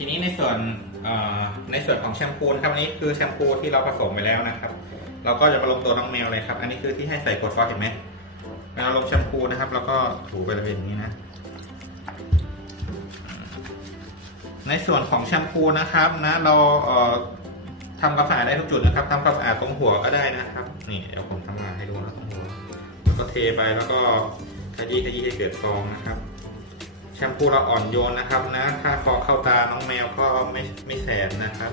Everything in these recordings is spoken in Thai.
ทีนี้ในส่วนในส่วนของแชมพูนะครับอันนี้คือแชมพูที่เราผสมไปแล้วนะครับ เราก็จะมาลงตัวน้องแมวเลยครับ อันนี้คือที่ให้ใส่กดฟอกเห็นไหมเวลาลงแชมพูนะครับ แล้วก็ถูไปเลยอย่างนี้นะ ในส่วนของแชมพูนะครับนะเราเทำความสะอาดได้ทุกจุดนะครับทำความสะอาดตรงหัวก็ได้นะครับ นี่เดี๋ยวผมทำงานให้ดูนะตรงหัวแล้วก็เทไปแล้วก็ขยี้ขยี้ให้เกิดฟองนะครับ แชมพูเราอ่อนโยนนะครับนะ ถ้าฟอเข้าตาน้องแมวก็ไม่ไม่แสบนะครับ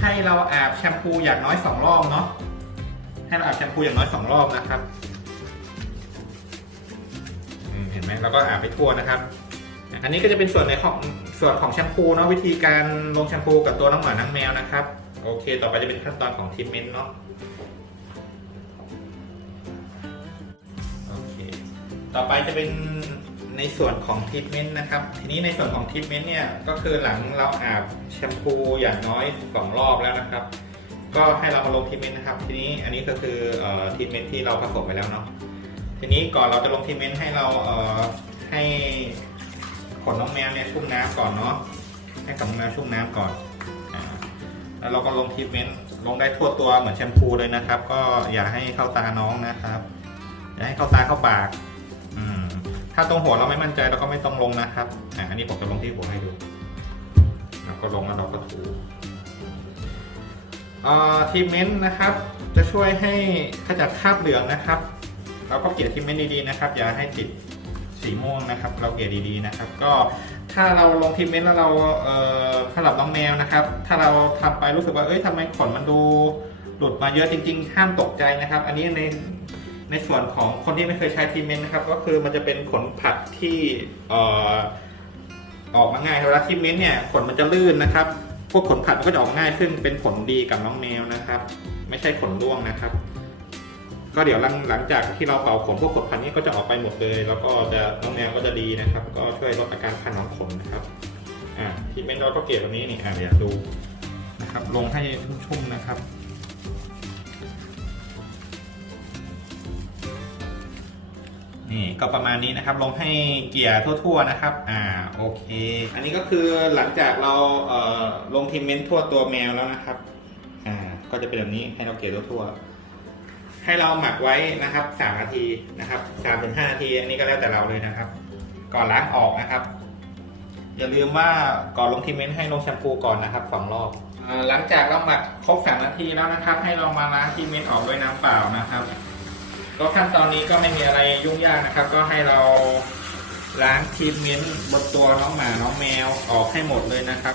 ให้เราอาบแชมพูอย่างน้อยสองรอบเนาะ ให้เราอาบแชมพูอย่างน้อยสองรอบนะครับเห็นไหมเราก็อาบไปทั่วนะครับ อันนี้ก็จะเป็นส่วนในของส่วนของแชมพูเนาะวิธีการลงแชมพูกับตัวน้องหมาน้องแมวนะครับ โอเค ต่อไปจะเป็นขั้นตอนของทรีทเมนต์เนาะโอเคต่อไปจะเป็น ในส่วนของทรีทเมนต์นะครับ ทีนี้ในส่วนของทรีทเมนต์เนี่ยก็คือหลังเราอาบแชมพูอย่างน้อยสองรอบแล้วนะครับ ก็ให้เรามาลงทรีทเมนต์นะครับ ทีนี้อันนี้ก็คือทรีทเมนต์ที่เราผสมไปแล้วเนาะทีนี้ก่อนเราจะลงทรีทเมนต์ให้เราเอ่อให้ขนน้องแมวเนี่ยชุ่มน้ำก่อนเนาะให้กับน้องแมวชุ่มน้ำก่อนอแล้วเราก็ลงทรีทเมนต์ลงได้ทั่วตัวเหมือนแชมพูเลยนะครับ ก็อย่าให้เข้าตาน้องนะครับอย่าให้เข้าตาเข้าปาก ถ้าตรงหัวเราไม่มั่นใจเราก็ไม่ต้องลงนะครับอ่าอันนี้ผมจะลงที่หัวให้ดูเราก็ลงแล้วเราก็ถูอ่าทรีทเมนต์นะครับ จะช่วยให้ขจัดคราบเหลืองนะครับ เราก็เกลี่ยทีเมนต์ดีๆนะครับ อย่าให้ติดสีม่วงนะครับ เราเกลี่ยดีๆนะครับ ก็ถ้าเราลงทีเมนต์แล้วเราเอ่อสำหรับน้องแมวนะครับ ถ้าเราทำไปรู้สึกว่าเอ้ยทำไมขนมันดูหลุดมาเยอะจริง ๆ ห้ามตกใจนะครับ อันนี้ใน ในส่วนของคนที่ไม่เคยใช้ทีเมนนะครับ ก็คือมันจะเป็นขนผัดที่ออออกมาง่ายเวลาทีเมนเนี่ยขนมันจะลื่นนะครับ พวกขนผัดมันก็จะออกง่าย ซึ่งเป็นผลดีกับน้องแมวนะครับ ไม่ใช่ขนร่วงนะครับ ก็เดี๋ยวหลังหลังจากที่เราเป่าขนพวกขนพันนี้ก็จะออกไปหมดเลย แล้วก็จะน้องแมวก็จะดีนะครับ ก็ช่วยลดอาการคันของขนนะครับอ่าทีเป็นเราก็เกลี่ยแบบนี้นี่อ่าเดี๋ยวดูนะครับ ลงให้ชุ่มๆนะครับ นี่ก็ประมาณนี้นะครับลงให้เกี่ยทั่ว ๆนะครับ อ่าโอเค อันนี้ก็คือหลังจากเราเอ่อลงทิมเมนต์ทั่วตัวแมวแล้วนะครับ อ่าก็จะเป็นแบบนี้ให้เราเกี่ยทั่วๆให้เราหมักไว้นะครับสามนาทีนะครับสามถึงห้านาที อันนี้ก็แล้วแต่เราเลยนะครับ ก่อนล้างออกนะครับอย่าลืมว่าก่อนลงทีเมนต์ให้ลงแชมพูก่อนนะครับสองรอบหลังจากเราหมักครบสามนาทีแล้วนะครับ ให้เรามาล้างทีเมนต์ออกด้วยน้ำเปล่านะครับ ก็ขั้นตอนนี้ก็ไม่มีอะไรยุ่งยากนะครับ ก็ให้เราล้างทีเมนต์บนตัวน้องหมาน้องแมวออกให้หมดเลยนะครับ